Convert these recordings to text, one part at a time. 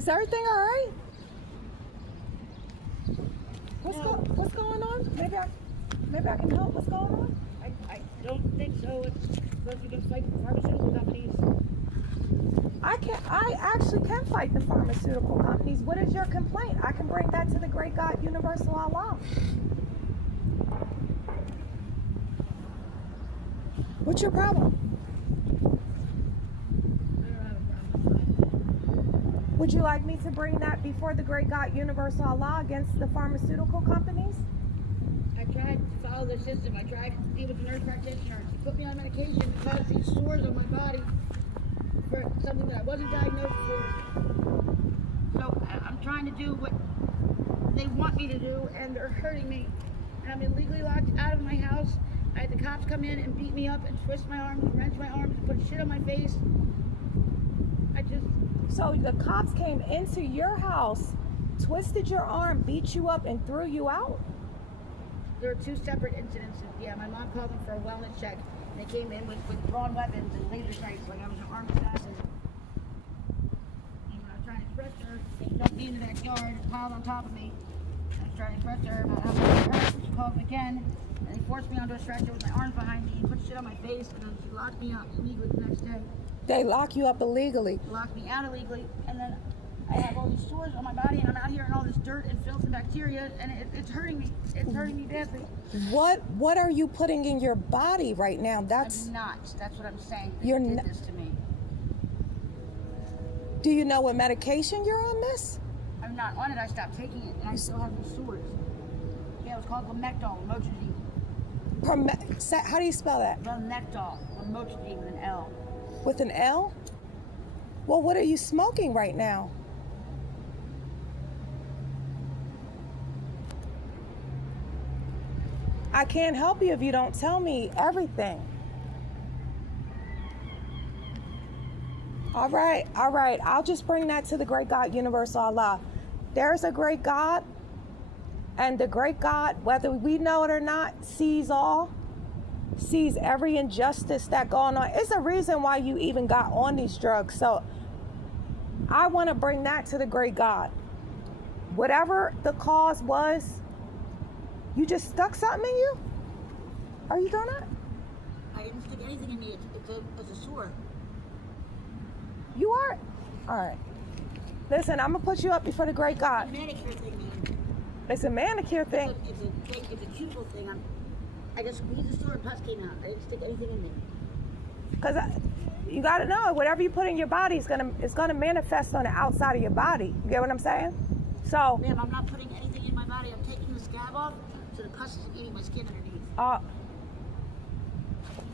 Is everything all right? No. What's going on? Maybe I can help. What's going on? I don't think so. It's supposed to be fight pharmaceutical companies. I actually can fight the pharmaceutical companies. What is your complaint? I can bring that to the great God, Universal Allah. What's your problem? I don't have a problem. Would you like me to bring that before the great God, Universal Allah, against the pharmaceutical companies? I tried to follow the system. I tried to deal with the nurse practitioner. She put me on medication to cause these sores on my body for something that I wasn't diagnosed for. So I'm trying to do what they want me to do, and they're hurting me. And I'm illegally locked out of my house. I had the cops come in and beat me up and twist my arms, wrench my arms, put shit on my face. So the cops came into your house, twisted your arm, beat you up, and threw you out? There were two separate incidents. Yeah, my mom called them for a wellness check. They came in with drawn weapons and laser sights like I was an armed assassin. And when I was trying to express to her, they dumped me in the backyard, piled on top of me. I was trying to express to her about how much it hurt. She called them again, and they forced me onto a stretcher with my arms behind me, put shit on my face, and then she locked me up illegally the next day. They lock you up illegally. Locked me out illegally, and then I have all these sores on my body, and I'm out here in all this dirt and filth and bacteria, and it's hurting me. It's hurting me badly. What are you putting in your body right now? I'm not. That's what I'm saying. They You're did not. this to me. Do you know what medication you're on, miss? I'm not on it. I stopped taking it, and I still have these sores. Yeah, it was called Lamictal, Lamotrigine. How do you spell that? Lamictal, Lamotrigine with an L. With an L? Well, what are you smoking right now? I can't help you if you don't tell me everything. All right. I'll just bring that to the great God, Universal Allah. There's a great God, and the great God, whether we know it or not, sees all, sees every injustice that going on. It's a reason why you even got on these drugs. So I want to bring that to the great God. Whatever the cause was, you just stuck something in you? Are you doing that? I didn't stick anything in me. It's a sore. You are? All right. Listen, I'm going to put you up before the great God. It's a manicure thing, man. It's a manicure thing. It's a cuticle thing. I just squeezed the sore and pus came out. I didn't stick anything in me. Because you got to know, whatever you put in your body is gonna manifest on the outside of your body. You get what I'm saying? So, Ma'am, I'm not putting anything in my body. I'm taking the scab off so the pus isn't eating my skin underneath.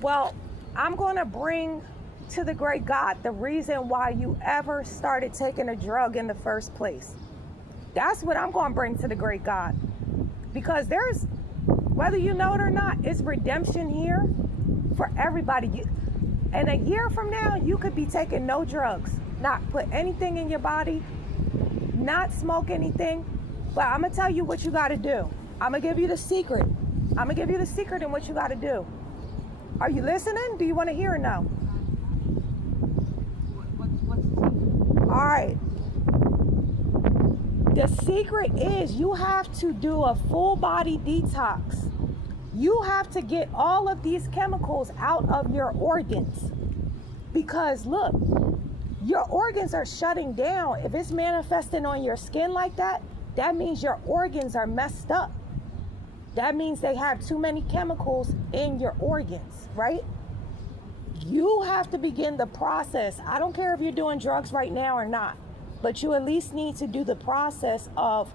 well, I'm going to bring to the great God the reason why you ever started taking a drug in the first place. That's what I'm going to bring to the great God. Because there's, whether you know it or not, it's redemption here for everybody. And a year from now, you could be taking no drugs, not put anything in your body, not smoke anything. But I'm going to tell you what you got to do. I'm going to give you the secret. I'm going to give you the secret in what you got to do. Are you listening? Do you want to hear or no? What's the secret? All right. The secret is you have to do a full body detox. You have to get all of these chemicals out of your organs. Because look, your organs are shutting down. If it's manifesting on your skin like that, that means your organs are messed up. That means they have too many chemicals in your organs, right? You have to begin the process. I don't care if you're doing drugs right now or not, but you at least need to do the process of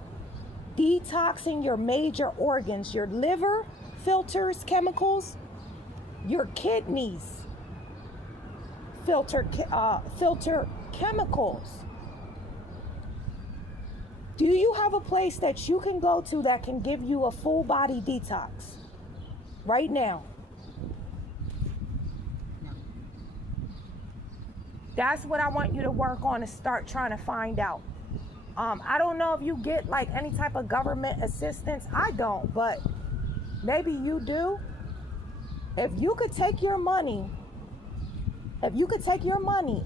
detoxing your major organs. Your liver filters chemicals, your kidneys filter chemicals. Do you have a place that you can go to that can give you a full body detox right now? No. That's what I want you to work on and start trying to find out. I don't know if you get like any type of government assistance. I don't, but maybe you do. If you could take your money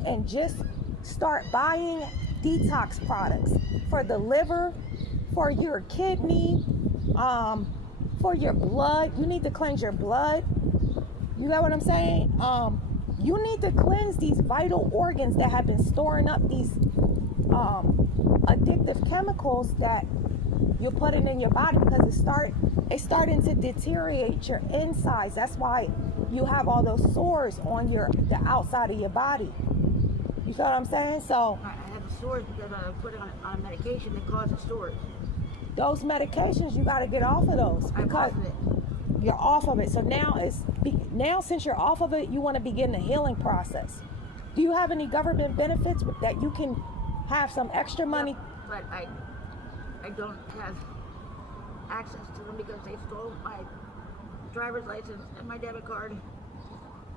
and just start buying detox products for the liver, for your kidney, for your blood. You need to cleanse your blood. You got what I'm saying? You need to cleanse these vital organs that have been storing up these addictive chemicals that you're putting in your body, because it's starting to deteriorate your insides. That's why you have all those sores on the outside of your body. You feel what I'm saying? So I have the sores because I put it on a medication that causes sores. those medications, you got to get off of those, I'm because off of it. you're off of it. So now since you're off of it, you want to begin the healing process. Do you have any government benefits that you can have some extra money? But I don't have access to them because they stole my driver's license and my debit card,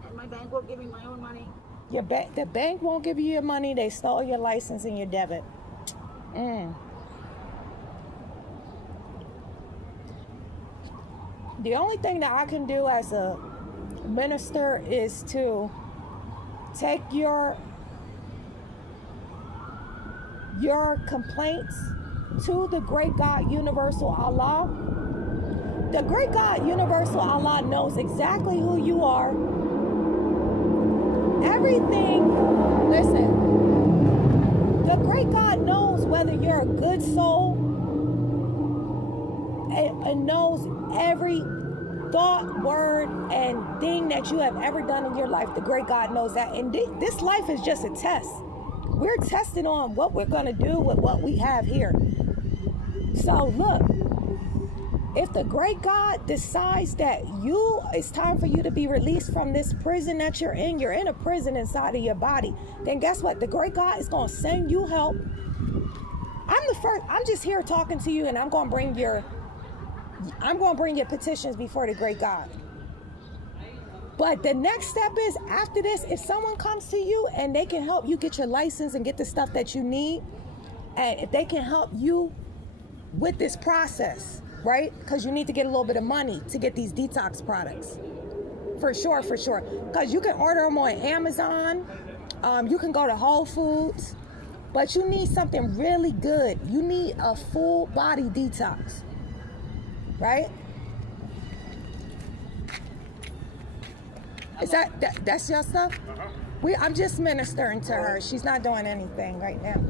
and my bank won't give me my own money. The bank won't give you your money. They stole your license and your debit. The only thing that I can do as a minister is to take your complaints to the great God, Universal Allah. The great God, Universal Allah, knows exactly who you are. Everything, listen, the great God knows whether you're a good soul, and knows every thought, word, and thing that you have ever done in your life. The great God knows that. And this life is just a test. We're tested on what we're going to do with what we have here. So look, if the great God decides that it's time for you to be released from this prison that you're in a prison inside of your body, then guess what? The great God is going to send you help. I'm just here talking to you, and I'm going to bring your petitions before the great God. But the next step is, after this, if someone comes to you and they can help you get your license and get the stuff that you need, and if they can help you with this process, right? Because you need to get a little bit of money to get these detox products. For sure. Because you can order them on Amazon. You can go to Whole Foods. But you need something really good. You need a full body detox. Right? Is that's your stuff? I'm just ministering to her. She's not doing anything right now.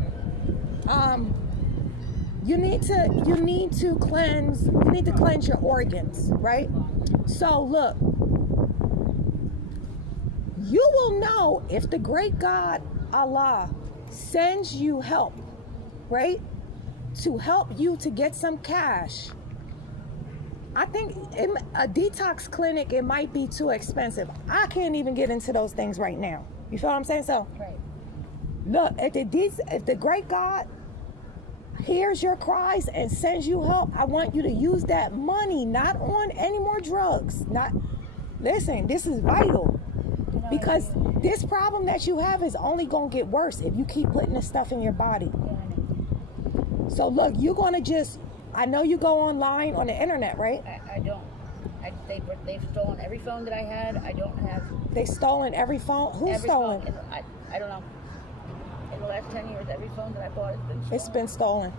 You need to cleanse your organs, right? So look, you will know if the great God Allah sends you help, right? To help you to get some cash. I think a detox clinic, it might be too expensive. I can't even get into those things right now. You feel what I'm saying? So, Right. look, if the great God hears your cries and sends you help, I want you to use that money, not on any more drugs. Listen, this is vital. Because this problem that you have is only going to get worse if you keep putting this stuff in your body. So look, you're going to I know you go online on the internet, right? I don't. They've stolen every phone that I had. I don't have. They stolen every phone? Who's stolen? I don't know. In the last 10 years, every phone that I bought has been stolen. It's been stolen.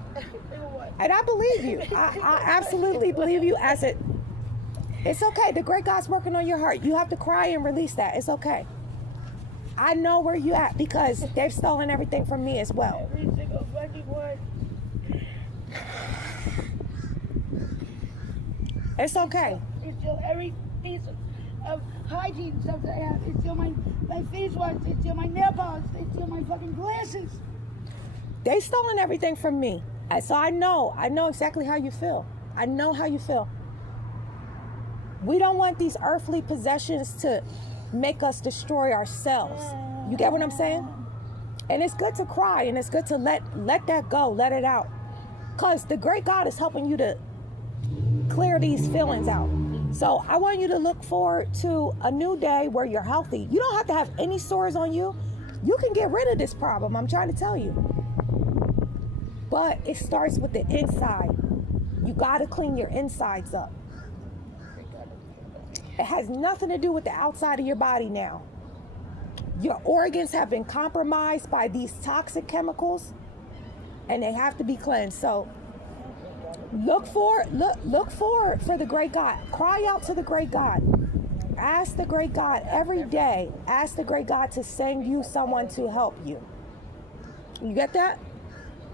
And I believe you. I absolutely believe you. It's okay. The great God's working on your heart. You have to cry and release that. It's okay. I know where you at because they've stolen everything from me as well. Every single fucking one. It's okay. They steal every piece of hygiene stuff that I have. They steal my face wash. They steal my nail polish. They steal my fucking glasses. They stolen everything from me. So I know exactly how you feel. I know how you feel. We don't want these earthly possessions to make us destroy ourselves. You get what I'm saying? And it's good to cry, and it's good to let that go, let it out. Because the great God is helping you to clear these feelings out. So I want you to look forward to a new day where you're healthy. You don't have to have any sores on you. You can get rid of this problem, I'm trying to tell you. But it starts with the inside. You got to clean your insides up. It has nothing to do with the outside of your body now. Your organs have been compromised by these toxic chemicals, and they have to be cleansed. So look for the great God. Cry out to the great God. Ask the great God every day. Ask the great God to send you someone to help you. You get that?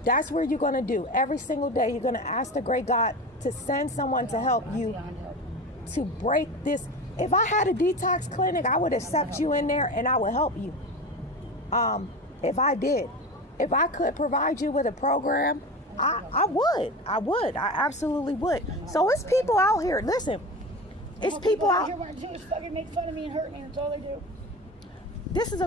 That's what you're going to do. Every single day, you're going to ask the great God to send someone to help you to break this. If I had a detox clinic, I would accept you in there and I would help you. If I did. If I could provide you with a program, I would. I absolutely would. So it's people out here. Listen, it's people out here. What I do is fucking make fun of me and hurt me. That's all they do. This is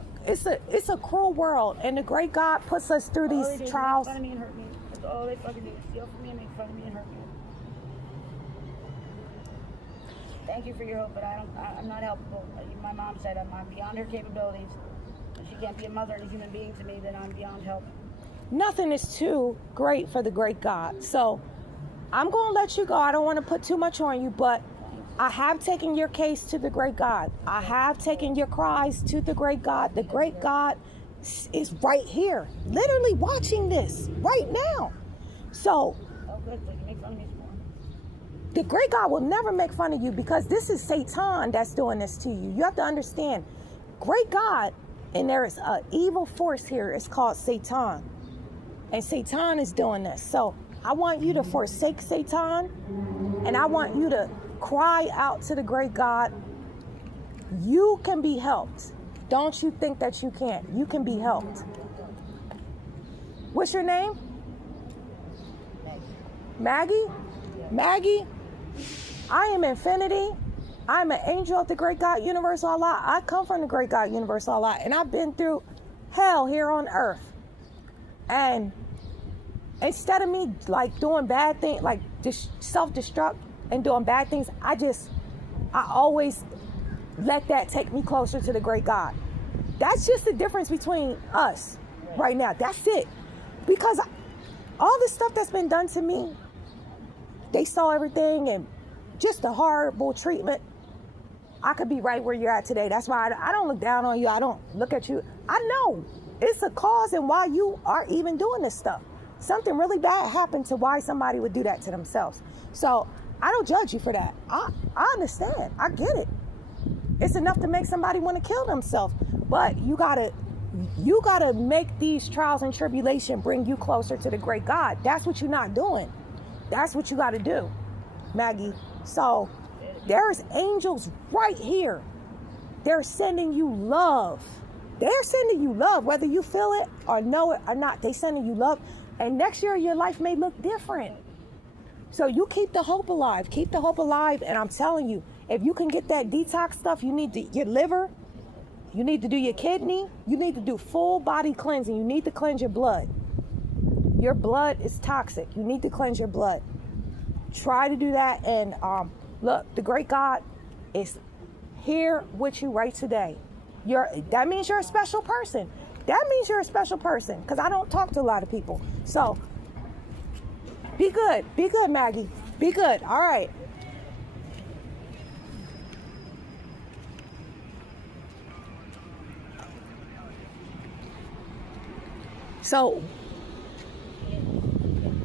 it's a cruel world, and the great God puts us through these trials. Make fun of me and hurt me. That's all they fucking do. Steal from me and make fun of me and hurt me. Thank you for your hope, but I'm not helpable. My mom said I'm beyond her capabilities. If she can't be a mother and a human being to me, then I'm beyond help. Nothing is too great for the great God. So I'm going to let you go. I don't want to put too much on you, but I have taken your case to the great God. I have taken your cries to the great God. The great God is right here, literally watching this right now. So oh, good. So you make fun of me some more. the great God will never make fun of you, because this is Satan that's doing this to you. You have to understand, great God, and there is an evil force here. It's called Satan. And Satan is doing this. So I want you to forsake Satan, and I want you to cry out to the great God. You can be helped. Don't you think that you can't. You can be helped. What's your name? Maggie? Maggie? I am Infinity. I'm an angel of the great God, Universal Allah. I come from the great God, Universal Allah, and I've been through hell here on earth. And instead of me like doing bad things, like just self-destruct and doing bad things, I always let that take me closer to the great God. That's just the difference between us right now. That's it. Because all the stuff that's been done to me, they saw everything, and just the horrible treatment. I could be right where you're at today. That's why I don't look down on you. I don't look at you. I know it's a cause and why you are even doing this stuff. Something really bad happened to why somebody would do that to themselves. So I don't judge you for that. I understand. I get it. It's enough to make somebody want to kill themselves. But you gotta make these trials and tribulation bring you closer to the great God. That's what you're not doing. That's what you gotta do, Maggie. So there's angels right here. They're sending you love. They're sending you love, whether you feel it or know it or not. They're sending you love. And next year, your life may look different. So you keep the hope alive. Keep the hope alive. And I'm telling you, if you can get that detox stuff, you need to, your liver, you need to do your kidney, you need to do full body cleansing. You need to cleanse your blood. Your blood is toxic. You need to cleanse your blood. Try to do that. And look, the great God is here with you right today. That means you're a special person. That means you're a special person, because I don't talk to a lot of people. So be good. Be good, Maggie. Be good. All right. So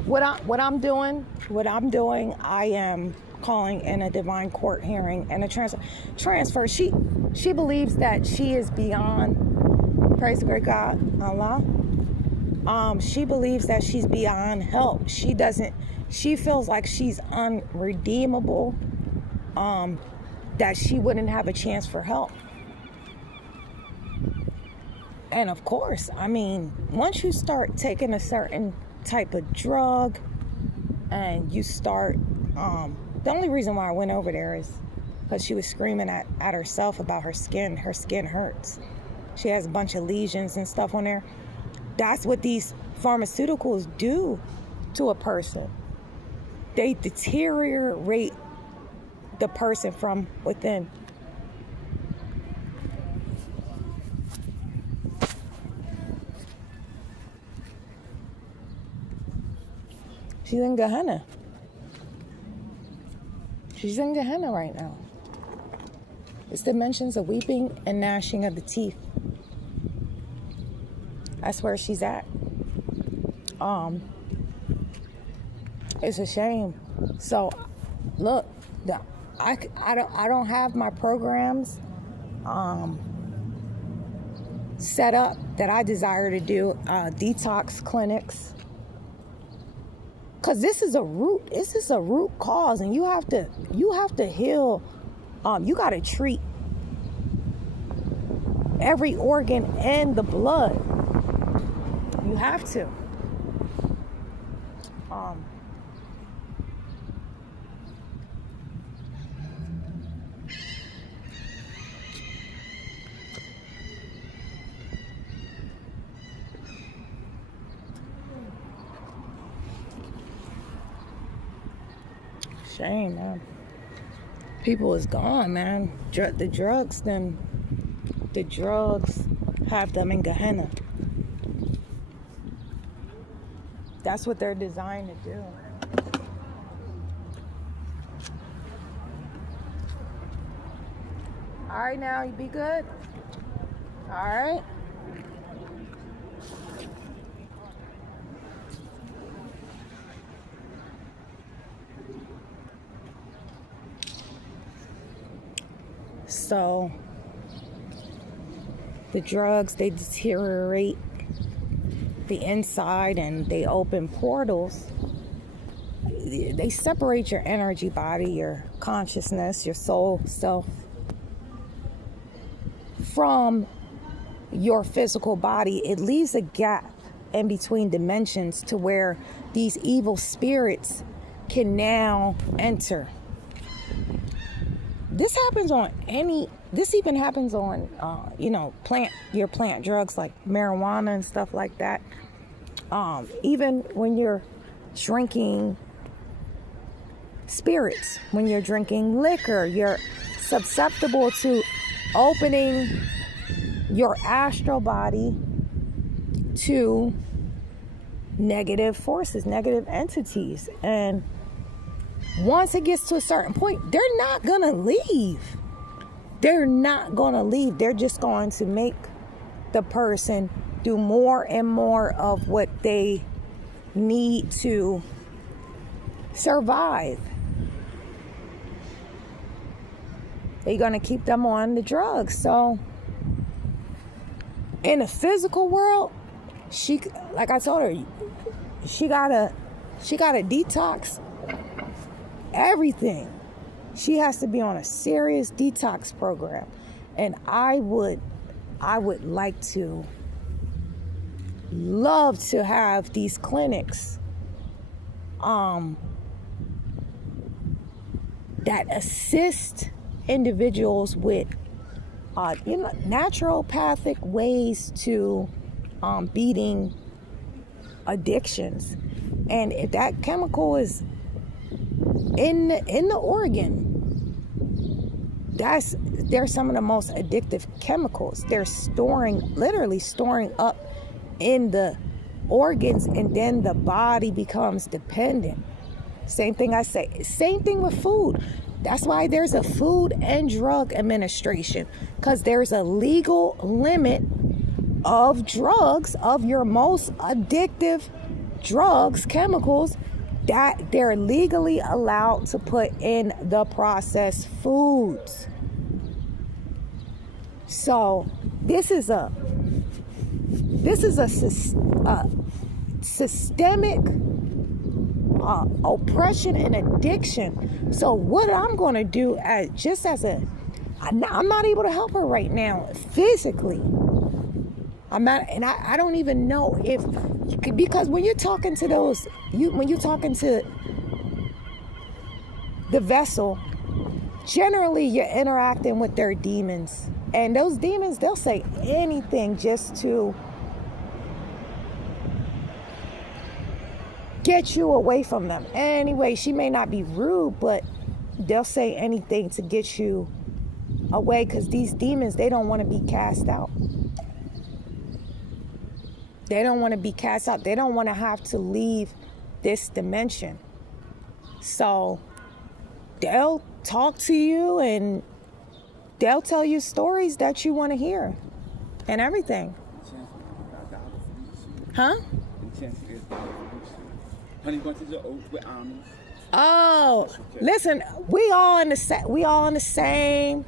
what I'm doing, I am calling in a divine court hearing and a transfer. She believes that she is beyond, praise the great God, Allah. She believes that she's beyond help. She feels like she's unredeemable, that she wouldn't have a chance for help. And of course, I mean, once you start taking a certain type of drug and you start, the only reason why I went over there is because she was screaming at herself about her skin. Her skin hurts. She has a bunch of lesions and stuff on there. That's what these pharmaceuticals do to a person. They deteriorate the person from within. She's in Gehenna. She's in Gehenna right now. It's dimensions of weeping and gnashing of the teeth. That's where she's at. It's a shame. So, look, I don't have my programs set up that I desire to do detox clinics, because this is a root cause, and you have to heal. You got to treat every organ and the blood. You have to. Shame, man. People is gone, man. The drugs have them in Gehenna. That's what they're designed to do. All right, now you be good. All right. So the drugs, they deteriorate the inside and they open portals. They separate your energy body, your consciousness, your soul self from your physical body. It leaves a gap in between dimensions to where these evil spirits can now enter. This even happens on, plant drugs like marijuana and stuff like that. Even when you're drinking spirits, when you're drinking liquor, you're susceptible to opening your astral body to negative forces, negative entities. And once it gets to a certain point, they're not going to leave. They're not going to leave. They're just going to make the person do more and more of what they need to survive. They're going to keep them on the drugs. So in the physical world, like I told her, she gotta detox everything. She has to be on a serious detox program. And I would love to have these clinics that assist individuals with naturopathic ways to beating addictions. And if that chemical is in the organ, they're some of the most addictive chemicals. They're literally storing up in the organs, and then the body becomes dependent. Same thing with food. That's why there's a Food and Drug Administration, because there's a legal limit of drugs, of your most addictive drugs, chemicals, that they're legally allowed to put in the processed foods. So this is a systemic oppression and addiction. So what I'm going to do, I'm not able to help her right now physically. I'm not, and I don't even know because when you're talking to the vessel, generally you're interacting with their demons, and those demons, they'll say anything just to get you away from them. Anyway, she may not be rude, but they'll say anything to get you away, because these demons, they don't want to be cast out. They don't want to be cast out. They don't want to have to leave this dimension. So they'll talk to you and they'll tell you stories that you want to hear and everything. Huh? The chance to get honey bunches of oats with almonds. Oh, Okay. listen, we all in the same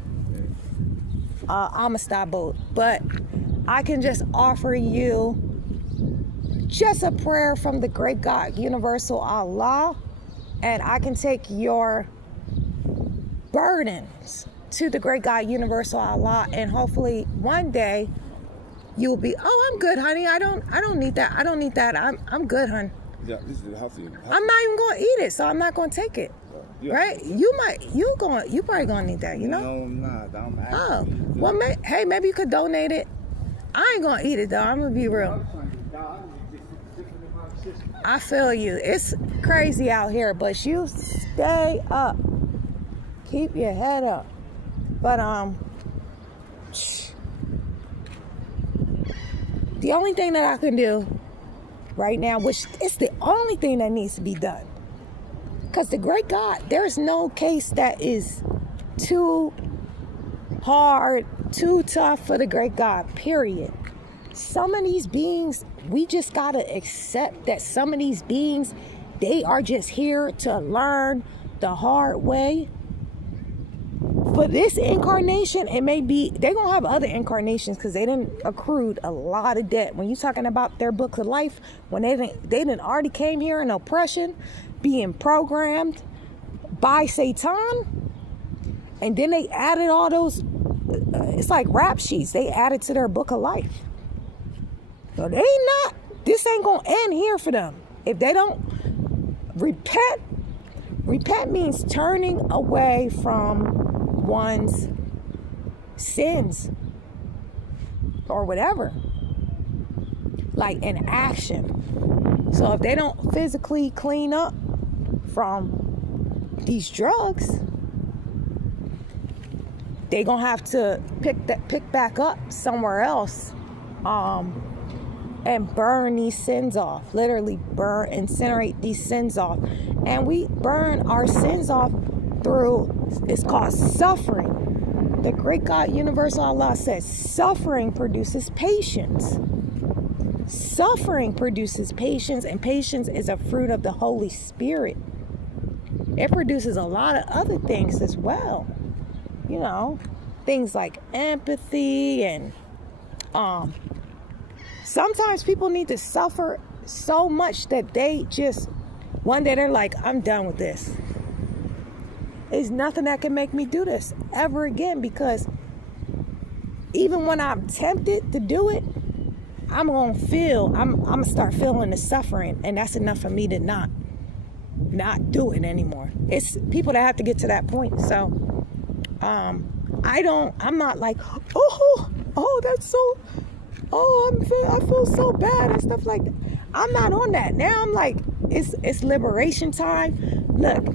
Amistad boat, but I can just offer you just a prayer from the great God, Universal Allah, and I can take your burdens to the great God, Universal Allah, and hopefully one day you'll be, oh, I'm good, honey. I don't need that. I don't need that. I'm good, honey. Yeah, this is the house. I'm not even gonna eat it, so I'm not gonna take it. Yeah. Right? You probably gonna need that, you know? No, I'm not. I'm Oh, actually. well, maybe you could donate it. I ain't gonna eat it though. I'm gonna be real. I feel you. It's crazy out here, but you stay up. Keep your head up. But the only thing that I can do right now, which is the only thing that needs to be done, because the great God, there's no case that is too hard, too tough for the great God, period. Some of these beings, we just gotta accept that some of these beings, they are just here to learn the hard way. For this incarnation, it may be, they're gonna have other incarnations because they didn't accrued a lot of debt. When you're talking about their book of life, when they didn't already came here in oppression, being programmed by Satan, and then they added all those, it's like rap sheets, they added to their book of life. So this ain't gonna end here for them. If they don't repent means turning away from one's sins or whatever, like an action. So if they don't physically clean up from these drugs, they gonna have to pick back up somewhere else, and burn these sins off. Literally incinerate these sins off. And we burn our sins off through, it's called suffering. The great God, Universal Allah, says suffering produces patience. Suffering produces patience, and patience is a fruit of the Holy Spirit. It produces a lot of other things as well. You know, things like empathy and sometimes people need to suffer so much that they just, one day they're like, I'm done with this. There's nothing that can make me do this ever again, because even when I'm tempted to do it, I'm gonna start feeling the suffering, and that's enough for me to not do it anymore. It's people that have to get to that point. So I'm not like, that's so, I feel so bad and stuff like that. I'm not on that. Now I'm like, it's liberation time. Look,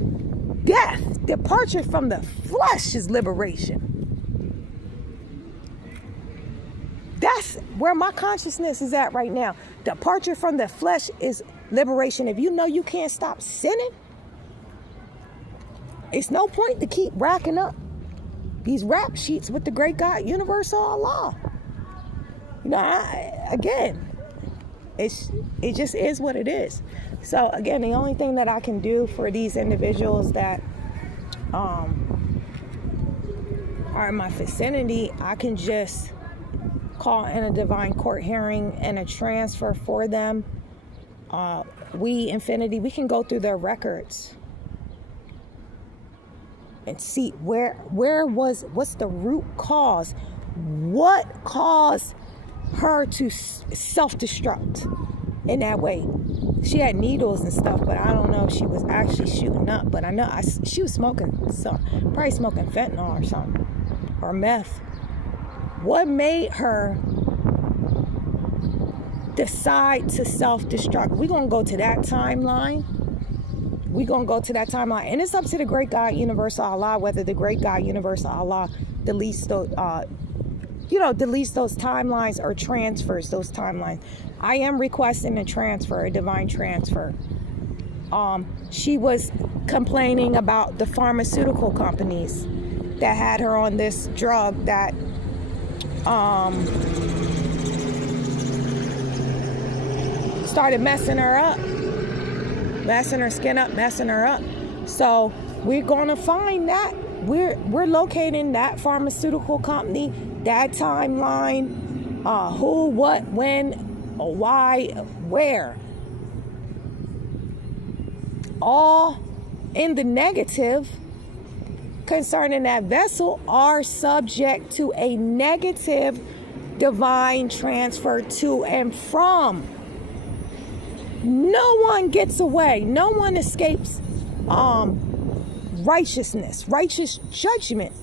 death, departure from the flesh is liberation. That's where my consciousness is at right now. Departure from the flesh is liberation. If you know you can't stop sinning, it's no point to keep racking up these rap sheets with the great God, Universal Allah. You know, it just is what it is. So again, the only thing that I can do for these individuals that are in my vicinity, I can just call in a divine court hearing and a transfer for them. We can go through their records and see what's the root cause? What caused her to self-destruct in that way? She had needles and stuff, but I don't know if she was actually shooting up. But I know she was smoking probably smoking fentanyl or something, or meth. What made her decide to self-destruct? We're going to go to that timeline. And it's up to the great God, Universal Allah, whether the great God, Universal Allah, deletes those timelines or transfers those timelines. I am requesting a divine transfer. She was complaining about the pharmaceutical companies that had her on this drug that started messing her up, messing her skin up, messing her up. So we're gonna find that. We're locating that pharmaceutical company, that timeline, who, what, when, why, where. All in the negative concerning that vessel are subject to a negative divine transfer to and from. No one gets away. No one escapes righteousness, righteous judgment.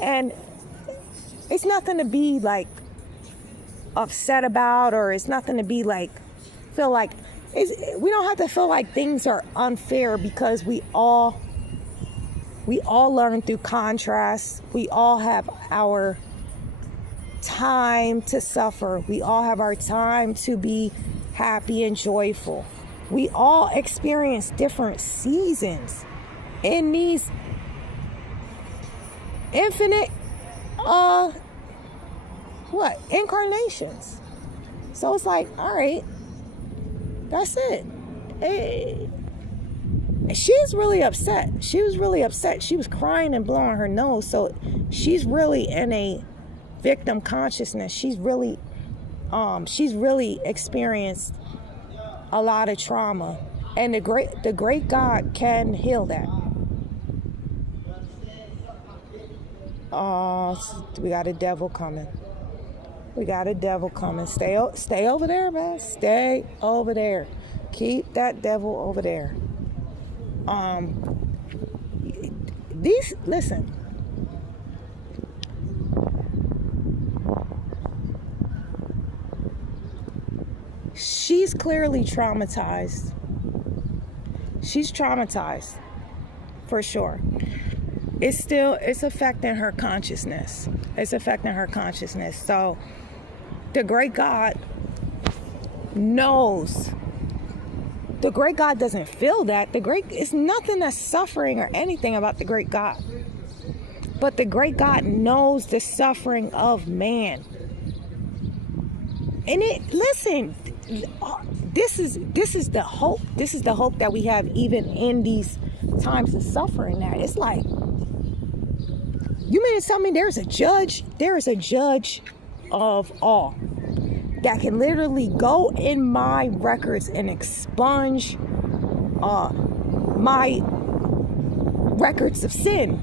And it's nothing to be like upset about, or it's nothing to be like feel like we don't have to feel like things are unfair, because we all learn through contrast. We all have our time to suffer. We all have our time to be happy and joyful. We all experience different seasons in these infinite incarnations. So it's like, all right, that's it. Hey. She's really upset. She was really upset. She was crying and blowing her nose. So she's really in a victim consciousness. She's really experienced a lot of trauma, and the great God can heal that. We got a devil coming. We got a devil coming. Stay over there, man. Stay over there. Keep that devil over there. Listen. She's clearly traumatized. She's traumatized, for sure. It's affecting her consciousness. It's affecting her consciousness. So the great God knows. The great God doesn't feel that. It's nothing that's suffering or anything about the great God. But the great God knows the suffering of man. And listen, this is the hope. This is the hope that we have even in these times of suffering. That it's like, you mean to tell me there is a judge of all that can literally go in my records and expunge my records of sin?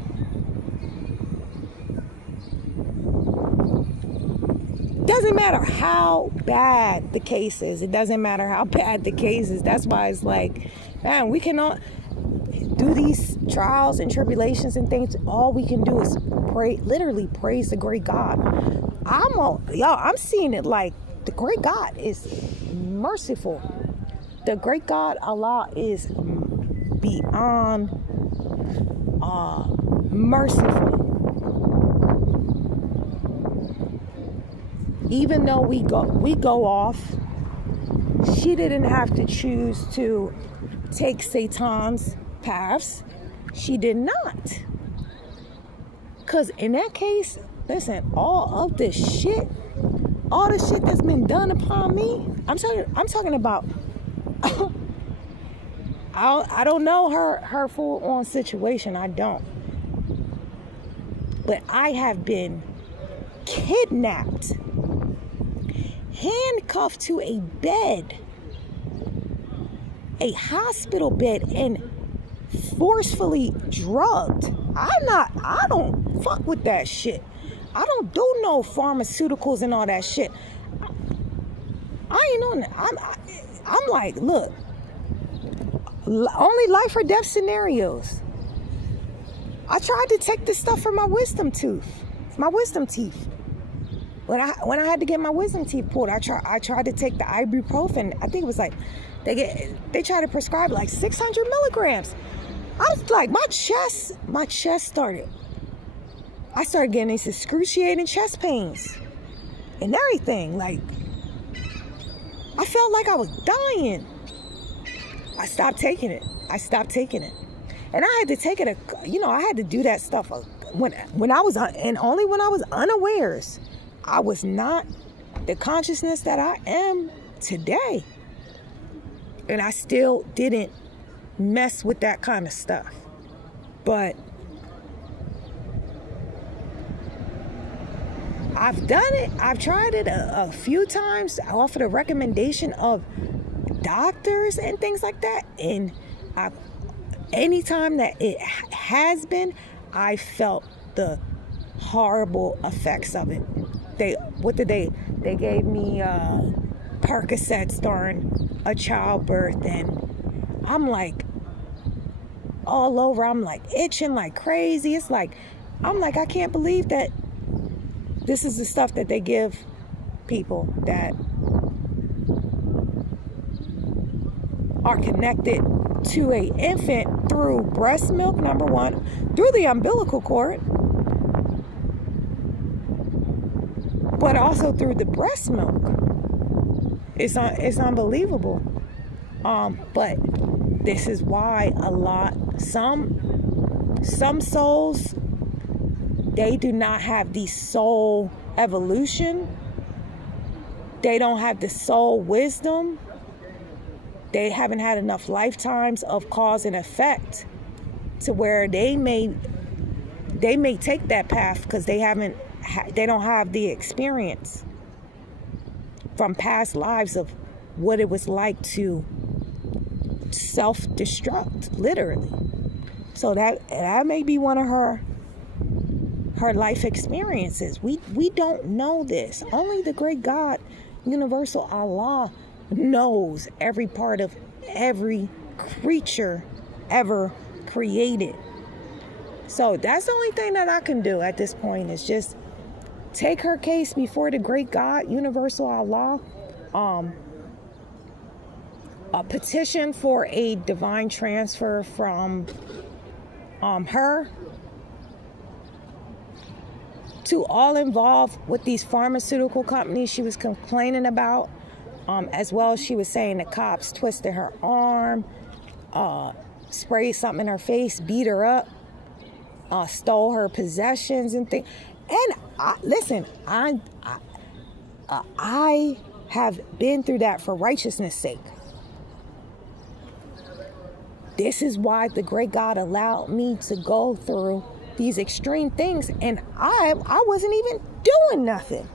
Doesn't matter how bad the case is. It doesn't matter how bad the case is. That's why it's like, man, we cannot do these trials and tribulations and things. All we can do is pray, literally praise the great God. I'm seeing it like the great God is merciful. The great God, Allah, is beyond merciful. Even though we go off, she didn't have to choose to take Satan's paths. She did not. Because in that case, listen, all the shit that's been done upon me, I'm talking about I don't know her full on situation. I don't. But I have been kidnapped, handcuffed to a bed, a hospital bed, and forcefully drugged. I don't fuck with that shit. I don't do no pharmaceuticals and all that shit. I ain't on that. I'm like, look, only life or death scenarios. I tried to take this stuff from my wisdom teeth. When I had to get my wisdom teeth pulled, I tried to take the ibuprofen. I think it was like they tried to prescribe like 600 milligrams. I was like, my chest started. I started getting these excruciating chest pains and everything. Like, I felt like I was dying. I stopped taking it. And I had to take it, I had to do that stuff when I was, and only when I was unawares. I was not the consciousness that I am today. And I still didn't mess with that kind of stuff. But I've done it. I've tried it a few times off of the recommendation of doctors and things like that. And anytime that it has been, I felt the horrible effects of it. They gave me Percocets during a childbirth, and I'm like all over. I'm like itching like crazy. It's like, I'm like, I can't believe that this is the stuff that they give people that are connected to a infant through breast milk, number one, through the umbilical cord, but also through the breast milk. It's unbelievable. But this is why some souls, they do not have the soul evolution. They don't have the soul wisdom. They haven't had enough lifetimes of cause and effect to where they may take that path because they don't have the experience from past lives of what it was like to self-destruct, literally. So that may be one of her life experiences. We don't know this. Only the great God, universal Allah, knows every part of every creature ever created. So that's the only thing that I can do at this point, is just take her case before the great God, universal Allah, a petition for a divine transfer from her to all involved with these pharmaceutical companies she was complaining about. As well as she was saying the cops twisted her arm, sprayed something in her face, beat her up, stole her possessions and things. And I have been through that for righteousness' sake. This is why the great God allowed me to go through these extreme things, and I wasn't even doing nothing.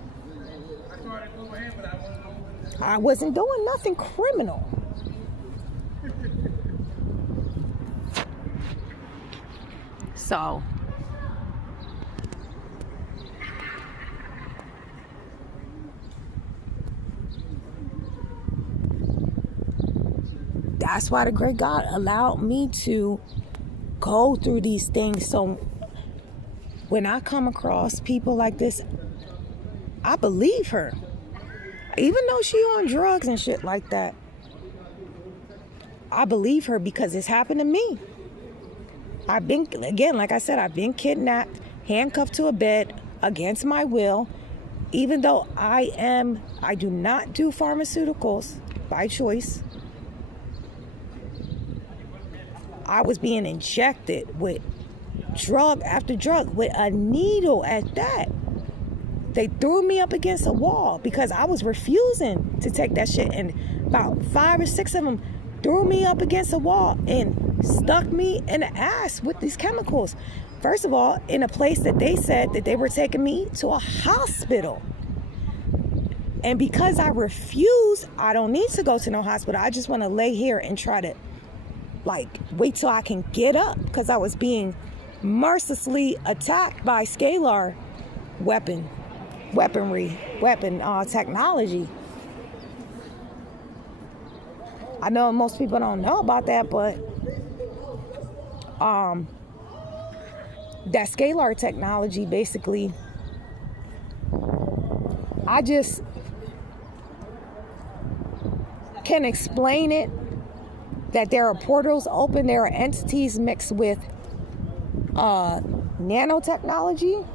I wasn't doing nothing criminal. So that's why the great God allowed me to go through these things. So when I come across people like this, I believe her. Even though she on drugs and shit like that, I believe her because it's happened to me. I've been, again, like I said, I've been kidnapped, handcuffed to a bed against my will. Even though I do not do pharmaceuticals by choice. I was being injected with drug after drug, with a needle at that. They threw me up against a wall because I was refusing to take that shit. And about 5 or 6 of them threw me up against a wall and stuck me in the ass with these chemicals. First of all, in a place that they said that they were taking me to a hospital. And because I refused, I don't need to go to no hospital. I just want to lay here and try to, wait till I can get up. Because I was being mercilessly attacked by scalar weapon technology. I know most people don't know about that, but that scalar technology, basically, I just can explain it, that there are portals open, there are entities mixed with nanotechnology,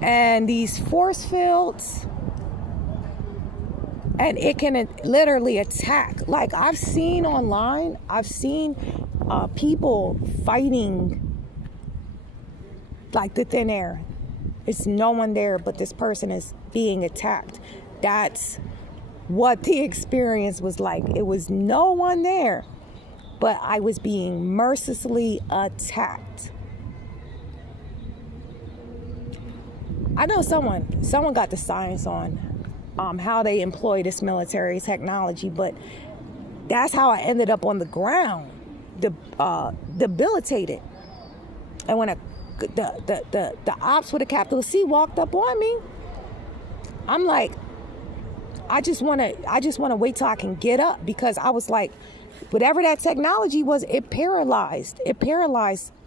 and these force fields, and it can literally attack. Like I've seen online, people fighting like the thin air. It's no one there, but this person is being attacked. That's what the experience was like. It was no one there, but I was being mercilessly attacked. I know someone got the science on how they employ this military technology, but that's how I ended up on the ground, debilitated. And when the ops with a capital C walked up on me, I'm like, I just want to wait till I can get up, because I was like, whatever that technology was, it paralyzed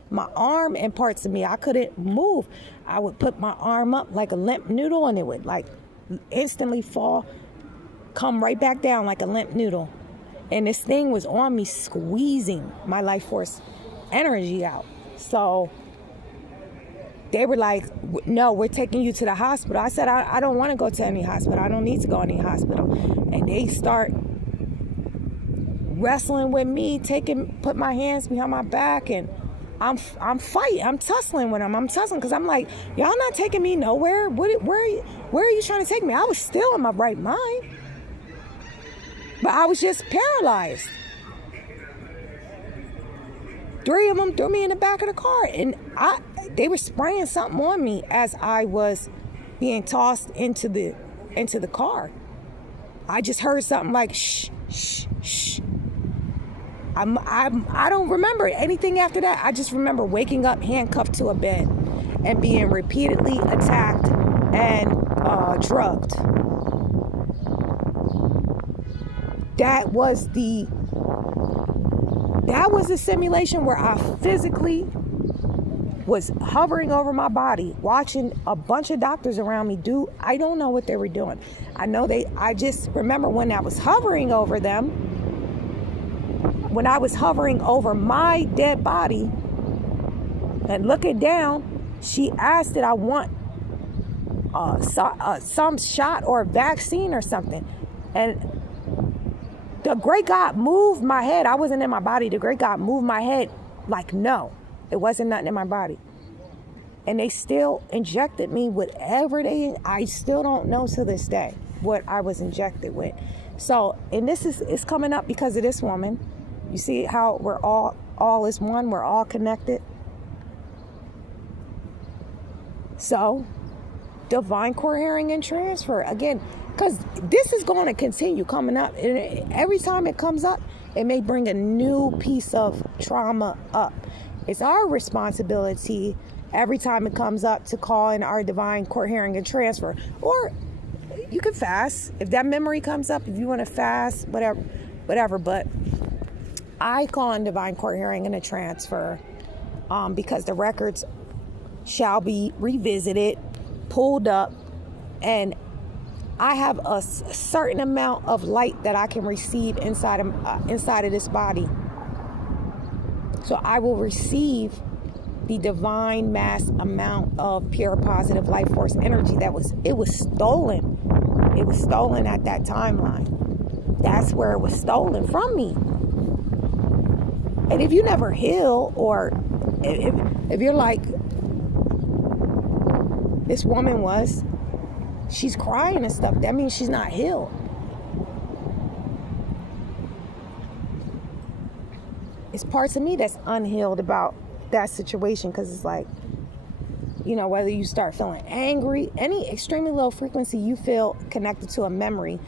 my arm and parts of me. I couldn't move. I would put my arm up like a limp noodle, and it would like instantly come right back down like a limp noodle. And this thing was on me, squeezing my life force energy out. So they were like, no, we're taking you to the hospital. I said, I don't want to go to any hospital. I don't need to go to any hospital. And they start wrestling with me, put my hands behind my back, and I'm fighting. I'm tussling with them. I'm tussling because I'm like, y'all not taking me nowhere. Where are you trying to take me? I was still in my right mind, but I was just paralyzed. 3 of them threw me in the back of the car, and they were spraying something on me as I was being tossed into the car. I just heard something like shh, shh, shh. I don't remember anything after that. I just remember waking up handcuffed to a bed and being repeatedly attacked and drugged. That was the simulation where I physically was hovering over my body, watching a bunch of doctors around me do, I don't know what they were doing. I just remember when I was hovering over them, when I was hovering over my dead body and looking down, she asked did I want some shot or vaccine or something. And the great God moved my head. I wasn't in my body. The great God moved my head like, no, it wasn't nothing in my body. And they still injected me with I still don't know to this day what I was injected with. So, and this is coming up because of this woman. You see how we're all is one, we're all connected. So, divine cohering and transfer, again, because this is going to continue coming up. And every time it comes up, it may bring a new piece of trauma up. It's our responsibility every time it comes up to call in our divine cohering and transfer. Or you can fast. If that memory comes up, if you want to fast, whatever. But I call in divine cohering and a transfer because the records shall be revisited, pulled up, and I have a certain amount of light that I can receive inside of this body. So I will receive the divine mass amount of pure positive life force energy it was stolen. It was stolen at that timeline. That's where it was stolen from me. And if you never heal, or if you're like this woman was, she's crying and stuff, that means she's not healed. It's parts of me that's unhealed about that situation, because it's like, you know, whether you start feeling angry, any extremely low frequency you feel connected to a memory,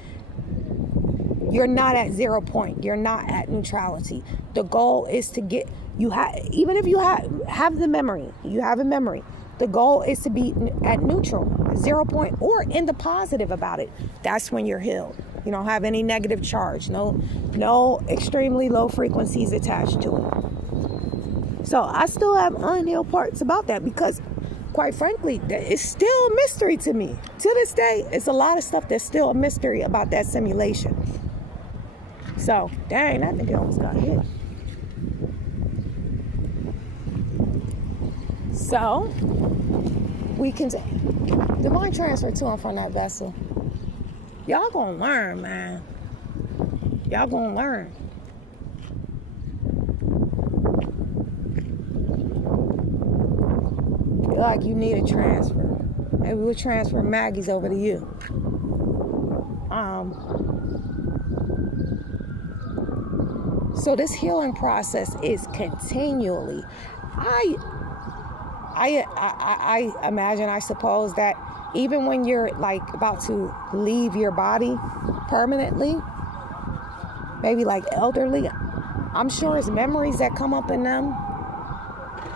you're not at 0 point. You're not at neutrality. The goal is to get, even if you have the memory, you have a memory, the goal is to be at neutral, 0 point, or in the positive about it. That's when you're healed. You don't have any negative charge, no extremely low frequencies attached to it. So I still have unhealed parts about that, because quite frankly, it's still a mystery to me. To this day, it's a lot of stuff that's still a mystery about that simulation. So, dang, that nigga almost got hit. So, we can divine transfer to and from that vessel. Y'all gonna learn, man. Y'all gonna learn. Feel like you need a transfer. Maybe we'll transfer Maggie's over to you. So this healing process is continually. I imagine, I suppose, that even when you're like about to leave your body permanently, maybe like elderly, I'm sure it's memories that come up in them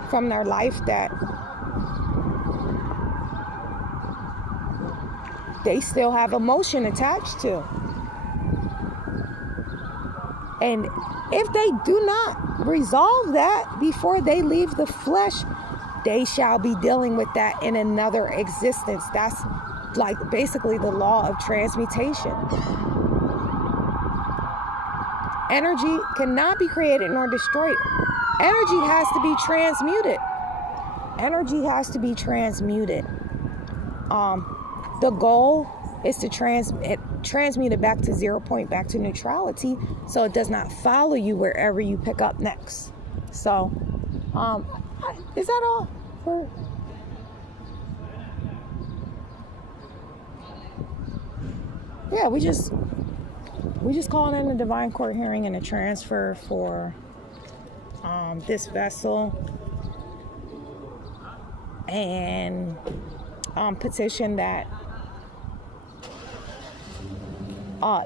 from their life that they still have emotion attached to. And if they do not resolve that before they leave the flesh, they shall be dealing with that in another existence. That's like basically the law of transmutation. Energy cannot be created nor destroyed. Energy has to be transmuted. Energy has to be transmuted. The goal is to transmute it back to 0 point, back to neutrality, so it does not follow you wherever you pick up next. So, is that all for? Yeah, we just called in a divine court hearing and a transfer for this vessel, and petition that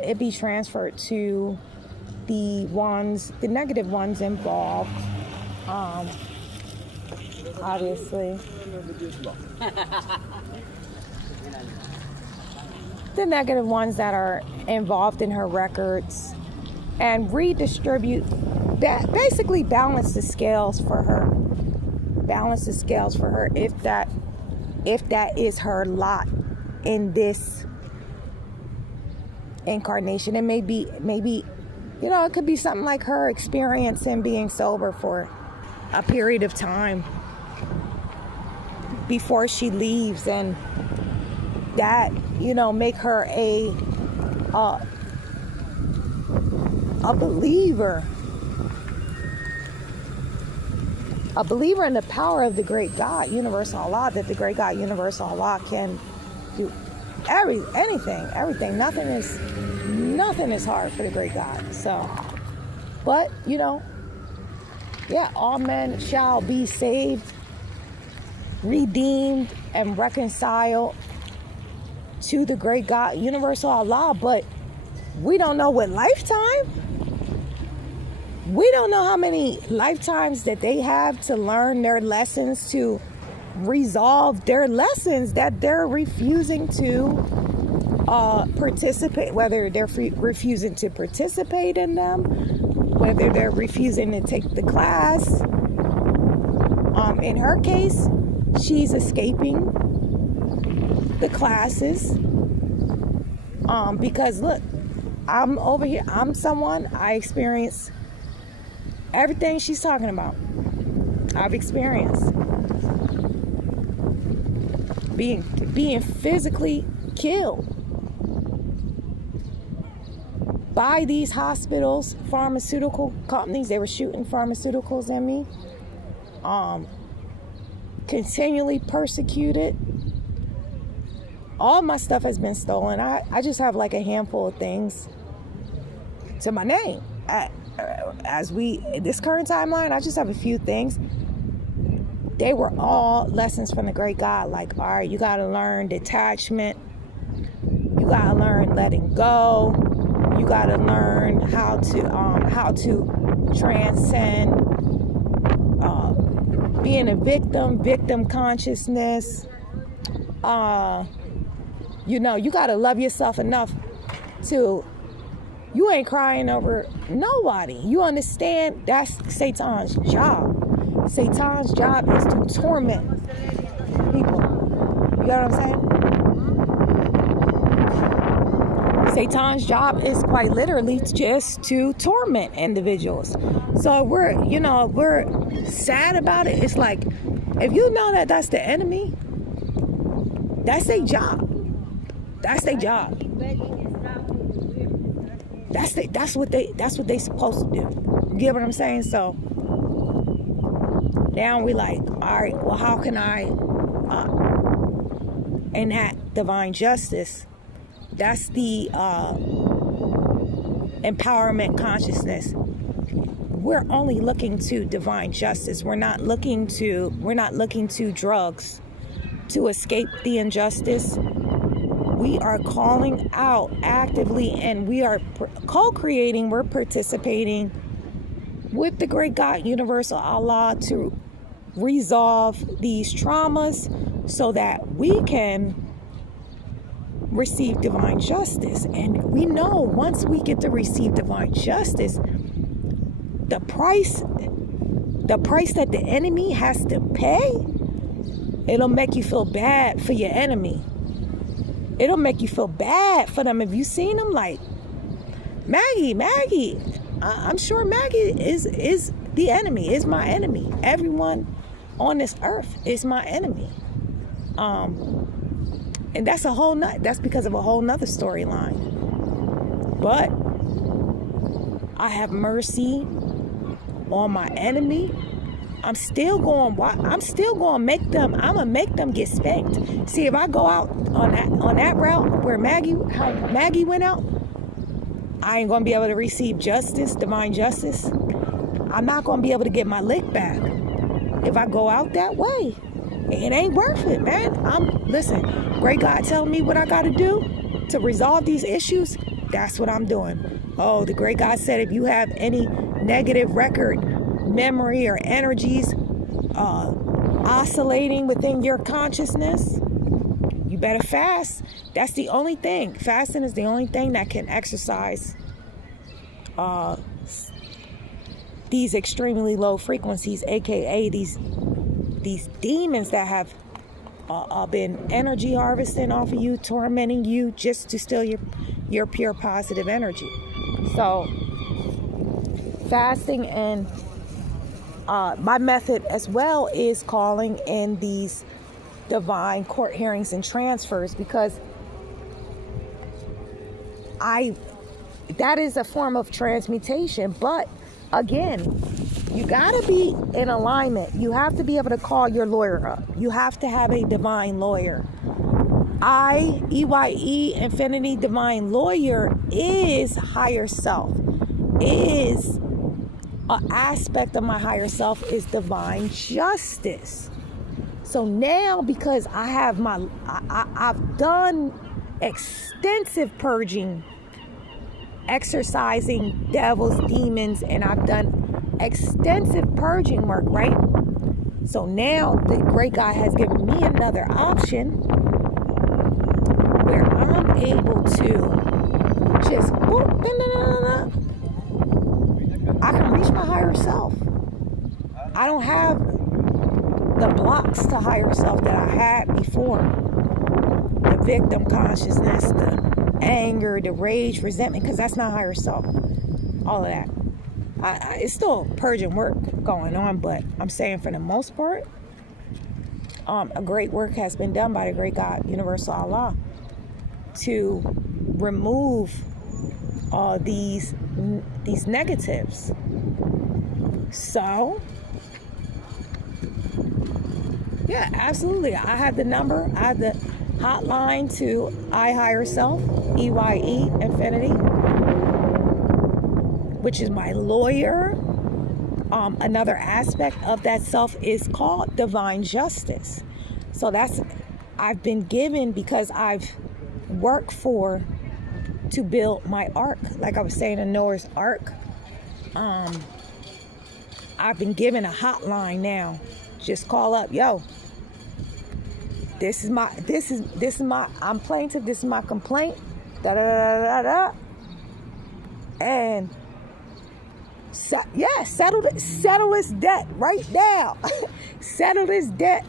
it be transferred to the negative ones involved. Obviously, the negative ones that are involved in her records, and redistribute that, basically balance the scales for her. Balance the scales for her if that is her lot in this incarnation. And maybe, it could be something like her experiencing being sober for a period of time before she leaves, and that, make her a believer. A believer in the power of the great God, Universal Allah, that the great God, Universal Allah, can do anything, everything. Nothing is hard for the great God. So, but, all men shall be saved, redeemed, and reconciled to the great God, Universal Allah. But we don't know what lifetime. We don't know how many lifetimes that they have to learn their lessons, to resolve their lessons that they're refusing to participate, whether they're refusing to participate in them, whether they're refusing to take the class. In her case, she's escaping the classes because, look, I'm over here. I'm someone, I experience everything she's talking about. I've experienced being physically killed by these hospitals, pharmaceutical companies. They were shooting pharmaceuticals at me. Continually persecuted. All my stuff has been stolen. I just have like a handful of things to my name. This current timeline, I just have a few things. They were all lessons from the great God. Like, all right, you got to learn detachment. You got to learn letting go. You got to learn how to transcend being a victim consciousness. You got to love yourself enough to. You ain't crying over nobody. You understand that's Satan's job. Satan's job is to torment people. You know what I'm saying? Satan's job is quite literally just to torment individuals. So we're sad about it. It's like, if you know that that's the enemy, that's their job. That's their job. That's what they supposed to do. You get what I'm saying? So now we like, all right, well, how can I enact divine justice That's the empowerment consciousness. We're only looking to divine justice. We're not looking to drugs to escape the injustice. We are calling out actively, and we are co-creating, we're participating with the great God, Universal Allah, to resolve these traumas so that we can receive divine justice. And we know once we get to receive divine justice, the price that the enemy has to pay, it'll make you feel bad for your enemy. It'll make you feel bad for them. If you seen them, like Maggie, I'm sure Maggie is the enemy, is my enemy. Everyone on this earth is my enemy. And that's because of a whole nother storyline. But I have mercy on my enemy. I'm still going to make them get spanked. See, if I go out on that route where Maggie went out, I ain't going to be able to receive justice, divine justice. I'm not going to be able to get my lick back if I go out that way. It ain't worth it, man. Listen, great God telling me what I got to do to resolve these issues. That's what I'm doing. Oh, the great God said, if you have any negative record, memory, or energies oscillating within your consciousness, you better fast. That's the only thing. Fasting is the only thing that can exercise these extremely low frequencies, aka these demons that have been energy harvesting off of you, tormenting you just to steal your pure positive energy. So fasting, and my method as well is calling in these divine court hearings and transfers, because that is a form of transmutation. But again, you gotta be in alignment. You have to be able to call your lawyer up. You have to have a divine lawyer. EYE Infinity Divine Lawyer is higher self. Is an aspect of my higher self is divine justice. So now, because I've done extensive purging, exorcising devils, demons, and I've done extensive purging work, right? So now the great God has given me another option where I'm able to just I can reach my higher self. I don't have the blocks to higher self that I had before. The victim consciousness, the anger, the rage, resentment, because that's not higher self. All of that. It's still purging work going on, but I'm saying for the most part, a great work has been done by the great God, Universal Allah, to remove all these negatives. So, yeah, absolutely. I have the number. I have the hotline to I Higher Self, EYE Infinity, which is my lawyer. Another aspect of that self is called divine justice. So I've been given, because I've worked to build my ark. Like I was saying, in Noah's Ark. I've been given a hotline now. Just call up, yo. I'm plaintiff. This is my complaint. Da da da da da. And settle this debt right now. Settle this debt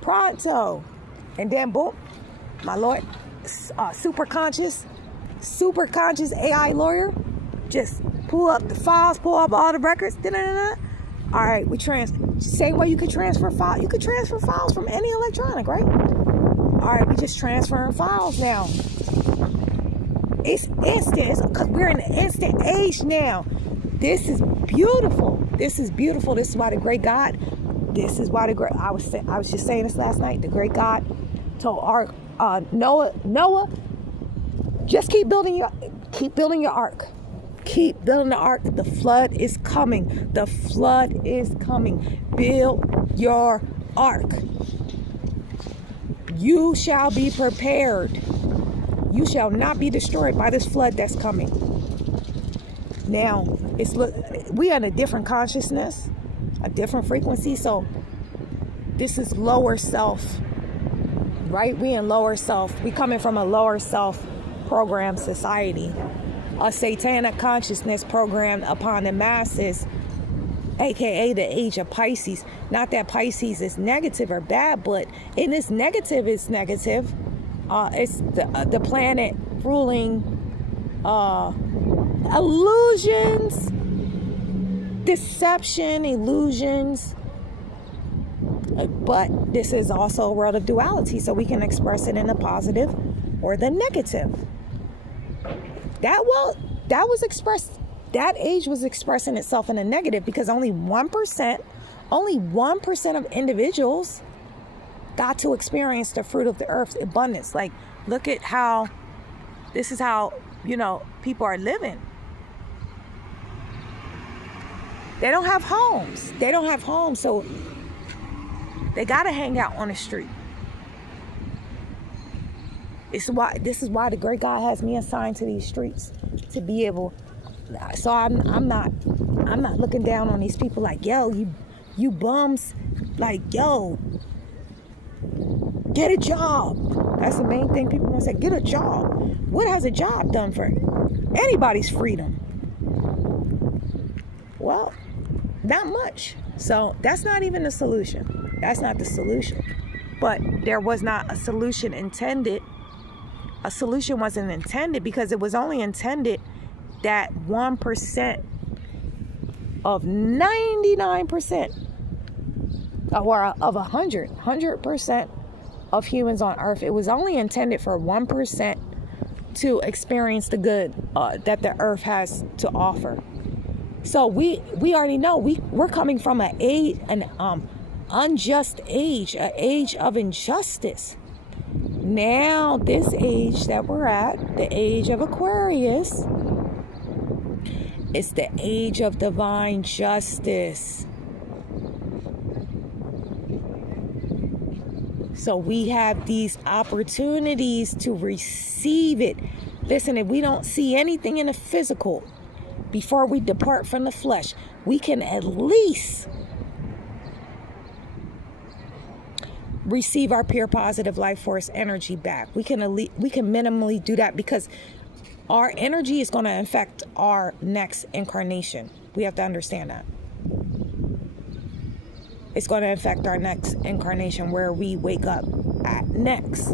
pronto. And then boom, my Lord, super conscious AI lawyer, just pull up the files, pull up all the records. All right, same way you could transfer files. You could transfer files from any electronic, right? All right, we just transferring files now. It's instant, because we're in the instant age now. This is beautiful. This is beautiful. This is why the great God. I was just saying this last night. The great God told Noah, Just keep building your ark. Keep building the ark. The flood is coming. The flood is coming. Build your ark. You shall be prepared. You shall not be destroyed by this flood that's coming. Now, we are in a different consciousness, a different frequency. So this is lower self, right? We in lower self. We coming from a lower self program society, a satanic consciousness programmed upon the masses, aka the age of Pisces. Not that Pisces is negative or bad, but in this negative, it's negative. It's the planet ruling illusions, deception, illusions. But this is also a world of duality, so we can express it in the positive or the negative. That age was expressing itself in a negative because only 1% of individuals got to experience the fruit of the earth's abundance. Like, look at how, this is how, people are living. They don't have homes. So they got to hang out on the street. This is why the great God has me assigned to these streets, to be able. So I'm not looking down on these people like, yo, you bums, like, yo, get a job. That's the main thing people want to say. Get a job. What has a job done for anybody's freedom? Well, not much. So that's not even the solution. That's not the solution. But there was not a solution intended. A solution wasn't intended because it was only intended that 1% of 99% or of 100% of humans on earth. It was only intended for 1% to experience the good that the earth has to offer. So we already know we're coming from an unjust age, an age of injustice. Now this age that we're at, the age of Aquarius, it's the age of divine justice. So we have these opportunities to receive it. Listen, if we don't see anything in the physical before we depart from the flesh, we can at least receive our pure positive life force energy back. We can minimally do that because our energy is going to affect our next incarnation. We have to understand that. It's going to affect our next incarnation where we wake up at next.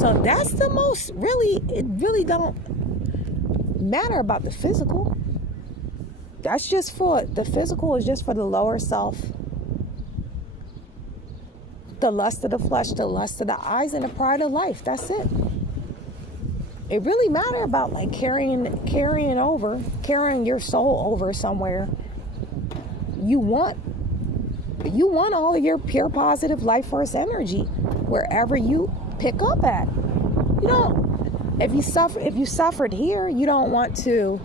So that's the most, it really don't matter about the physical. That's just the physical is just for the lower self. The lust of the flesh, the lust of the eyes, and the pride of life. That's it. It really matter about like carrying your soul over somewhere. You want all of your pure positive life force energy wherever you pick up at. You don't, if you suffered here, you don't want to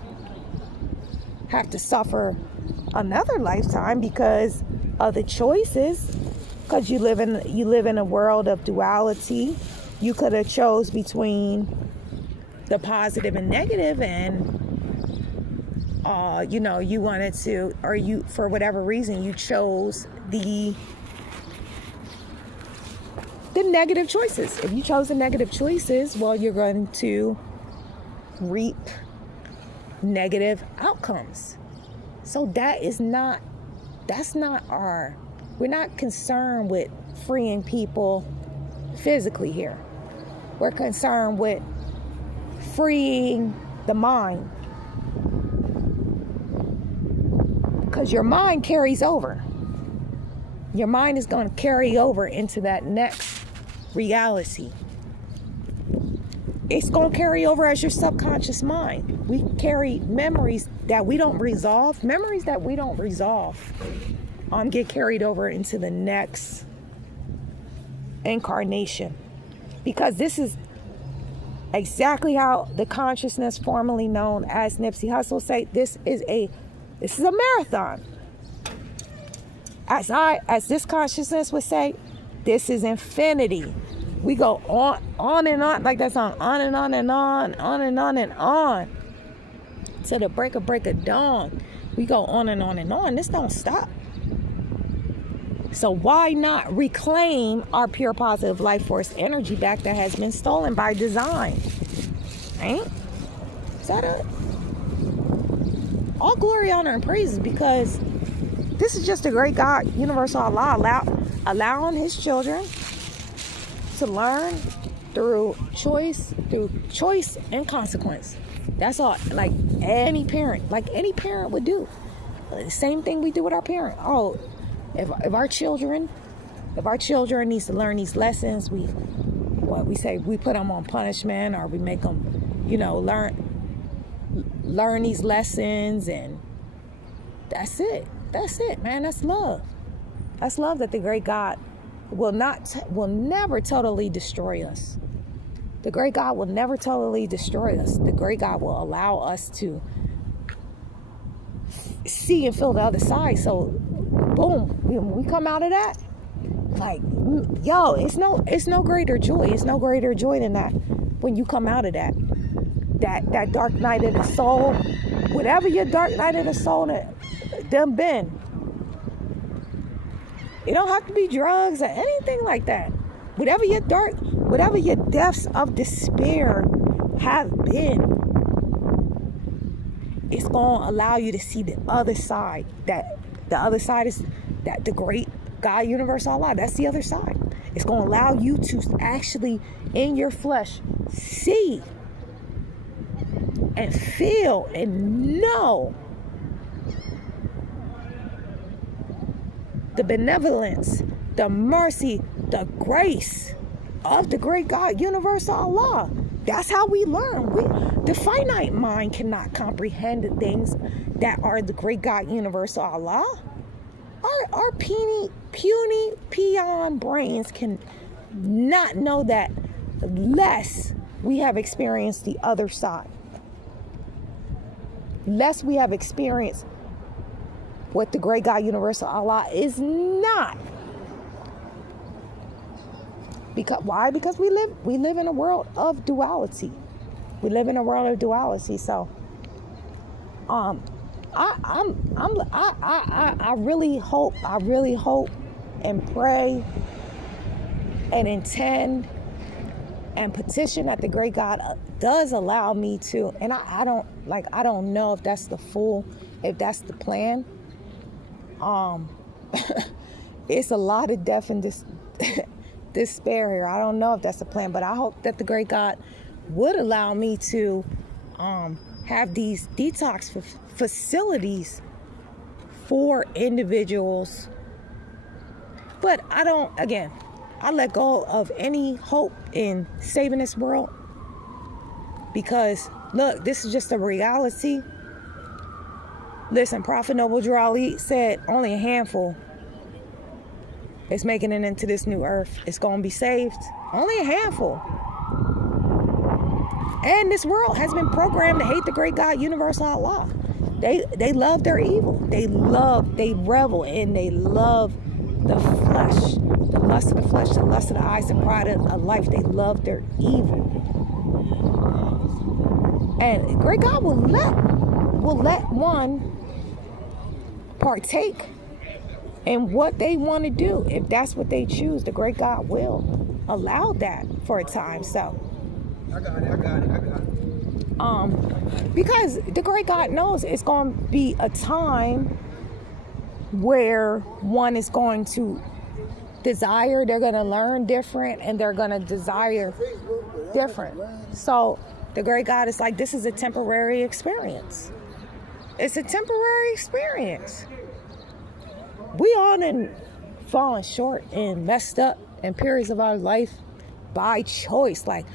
have to suffer another lifetime because of the choices. Because you live in a world of duality. You could have chose between the positive and negative, and you wanted to, or you, for whatever reason, you chose the negative choices. If you chose the negative choices, well, you're going to reap negative outcomes. So that's not we're not concerned with freeing people physically here. We're concerned with freeing the mind. Because your mind carries over. Your mind is going to carry over into that next reality. It's going to carry over as your subconscious mind. We carry memories that we don't resolve. Memories that we don't resolve get carried over into the next incarnation. Because this is Exactly how the consciousness formerly known as Nipsey Hussle say, this is a marathon. As this consciousness would say, this is infinity. We go on and on, like that song, on and on and on and on and on. To the break of dawn. We go on and on and on. This don't stop. So why not reclaim our pure positive life force energy back that has been stolen by design? Right? Is that it? All glory, honor, and praises, because this is just a great God, universal Allah, allowing his children to learn through choice and consequence. That's all. Like any parent would do. The same thing we do with our parent. Oh, if our children needs to learn these lessons, we put them on punishment, or we make them, learn these lessons, and that's it, man. That's love. That's love that the great God will never totally destroy us. The great God will never totally destroy us. The great God will allow us to see and feel the other side. So, boom, we come out of that. Like, yo, it's no greater joy. It's no greater joy than that. When you come out of that dark night of the soul, whatever your dark night of the soul done been. It don't have to be drugs or anything like that. Whatever your depths of despair have been, it's going to allow you to see the other side. That the other side is that the great God, universal Allah. That's the other side. It's going to allow you to actually, in your flesh, see and feel and know the benevolence, the mercy, the grace of the great God, universal Allah. That's how we learn. The finite mind cannot comprehend the things that are the great God, universal Allah. Our puny peon brains can not know that less we have experienced the other side. Less we have experienced what the great God, universal Allah is not. Why? Because we live in a world of duality. We live in a world of duality. So, I really hope and pray and intend and petition that the great God does allow me to. And I don't know if that's if that's the plan. It's a lot of death and despair here. I don't know if that's the plan, but I hope that the great God would allow me to have these detox facilities for individuals. But I let go of any hope in saving this world, because look, this is just a reality. Listen, Prophet Noble Drew Ali said only a handful is making it into this new earth. It's going to be saved. Only a handful. And this world has been programmed to hate the great God, universal Allah. They love their evil. They revel in, they love the flesh, the lust of the flesh, the lust of the eyes, the pride of life. They love their evil. And great God will let one partake in what they want to do. If that's what they choose, the great God will allow that for a time. So I got it. Because the great God knows it's going to be a time where one is going to desire, they're going to learn different, and they're going to desire different. So the great God is like, this is a temporary experience. It's a temporary experience. We all done fallen short and messed up in periods of our life by choice. Like,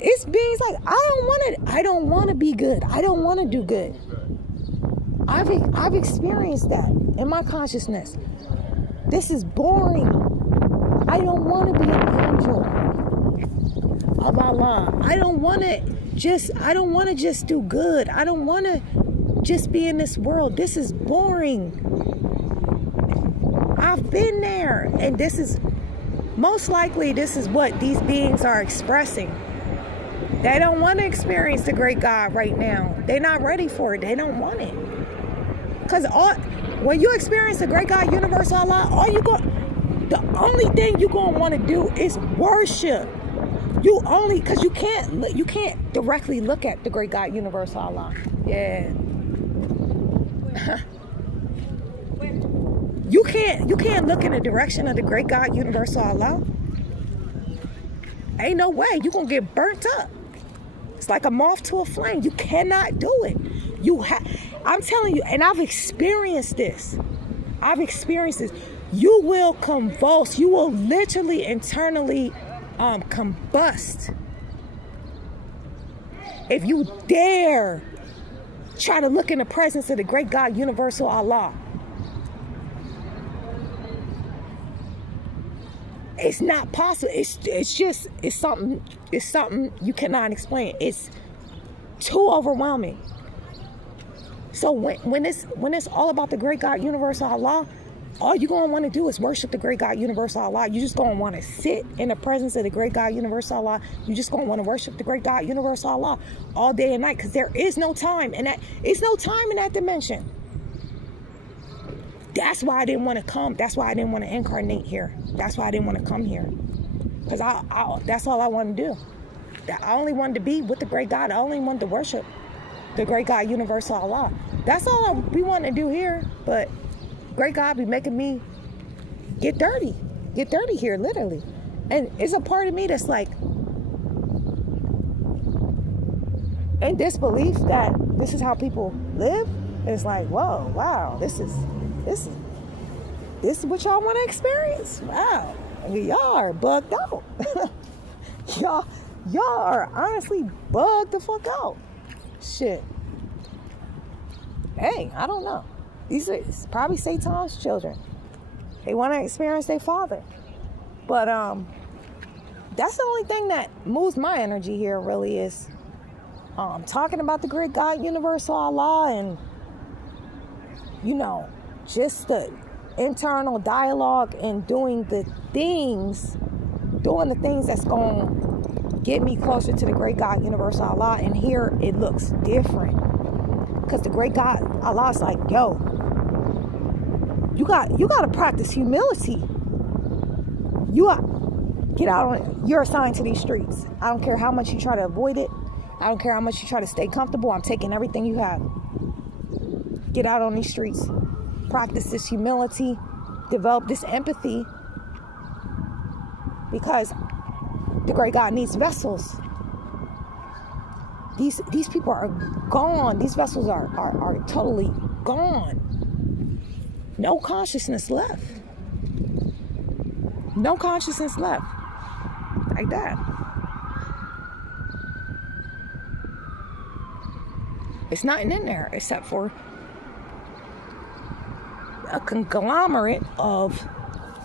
it's beings like, I don't want to be good. I don't want to do good. I've experienced that in my consciousness. This is boring. I don't want to be an angel. of Allah. I don't want to just do good. I don't want to just be in this world. This is boring. I've been there, and this is most likely what these beings are expressing. They don't want to experience the great God right now. They're not ready for it. They don't want it. Because when you experience the great God, universal Allah, the only thing you're going to want to do is worship. Because you can't directly look at the great God, universal Allah. Yeah. You can't look in the direction of the great God, universal Allah. Ain't no way. You're going to get burnt up. It's like a moth to a flame. You cannot do it. I'm telling you, and I've experienced this. You will convulse. You will literally internally combust if you dare try to look in the presence of the great God, universal Allah. It's not possible. It's something you cannot explain. It's too overwhelming. So when it's all about the great God, universal Allah, all you're going to want to do is worship the great God, universal Allah. You're just going to want to sit in the presence of the great God, universal Allah. You're just going to want to worship the great God, universal Allah all day and night, because there is no time. And it's no time in that dimension. That's why I didn't want to come. That's why I didn't want to incarnate here. That's why I didn't want to come here. Because that's all I wanted to do. I only wanted to be with the great God. I only wanted to worship the great God, universal Allah. That's all we want to do here. But great God be making me get dirty here, literally. And it's a part of me that's like in disbelief that this is how people live. It's like, whoa, wow, this is what y'all want to experience? Wow, y'all are bugged out. y'all are honestly bugged the fuck out. Shit. Hey, I don't know. These are probably Satan's children. They want to experience their father. But that's the only thing that moves my energy here, really, is talking about the great God, universal Allah, and just the internal dialogue and doing the things that's going to get me closer to the great God, universal Allah. And here it looks different, because the great God, Allah, is like, yo, you got to practice humility. You're assigned to these streets. I don't care how much you try to avoid it. I don't care how much you try to stay comfortable. I'm taking everything you have. Get out on these streets. Practice this humility. Develop this empathy. Because the great God needs vessels. These people are gone. These vessels are totally gone. No consciousness left. No consciousness left. Like that. It's nothing in there except for a conglomerate of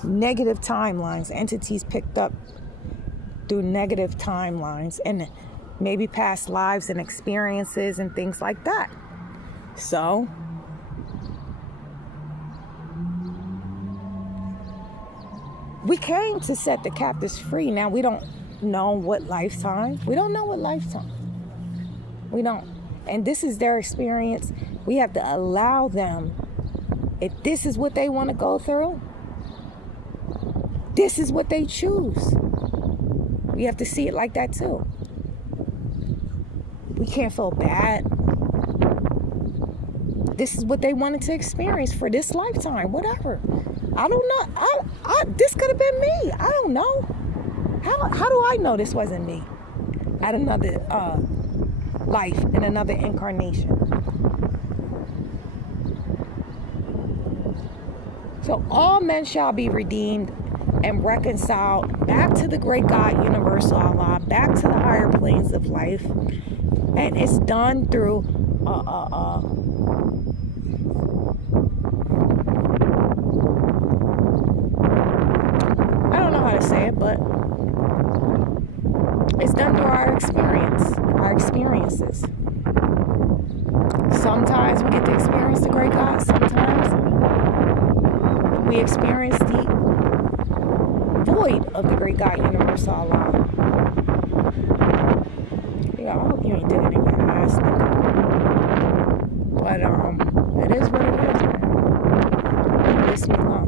negative timelines, entities picked up through negative timelines, and maybe past lives and experiences and things like that. So we came to set the captives free. Now we don't know what lifetime. We don't know what lifetime. We don't. And this is their experience. We have to allow them, if this is what they want to go through, this is what they choose. We have to see it like that too. We can't feel bad. This is what they wanted to experience for this lifetime, whatever. I don't know. This could have been me. I don't know. How do I know this wasn't me at another life, in another incarnation? So all men shall be redeemed and reconciled back to the great God, universal Allah, back to the higher planes of life. And it's done through I don't know how to say it, but It's done through our experiences. Sometimes we get to experience the great God. Sometimes we experience the void of the great God, universal Allah. Yeah, I hope you ain't digging in your ass, nigga. But it is what it is, man. Bismillah.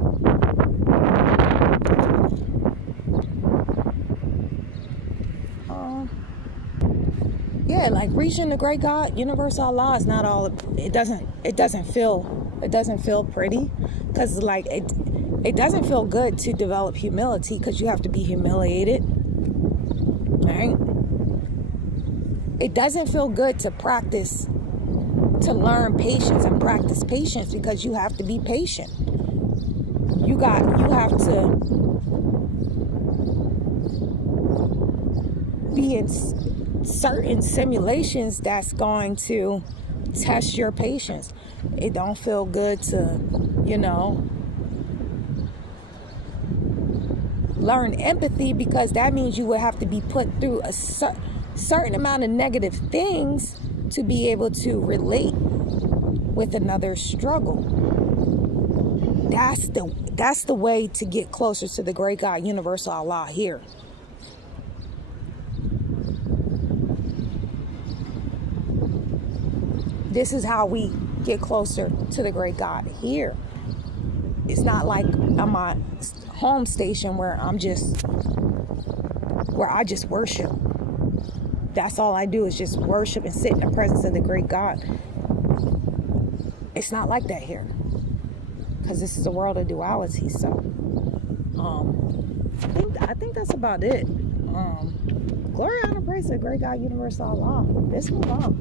Yeah, like reaching the great God, universal Allah is not all. It doesn't feel pretty, because like it doesn't feel good to develop humility, because you have to be humiliated, right? It doesn't feel good to learn patience and practice patience, because you have to be patient. You have to be in certain simulations that's going to test your patience. It don't feel good to, learn empathy, because that means you would have to be put through a certain amount of negative things to be able to relate with another's struggle. That's the way to get closer to the great God, universal Allah here. This is how we get closer to the great God here. It's not like I'm my home station where I just worship. That's all I do is just worship and sit in the presence of the great God. It's not like that here, because this is a world of duality. So I think that's about it. Glory, honor, praise to the great God, universal Allah. Bismillah.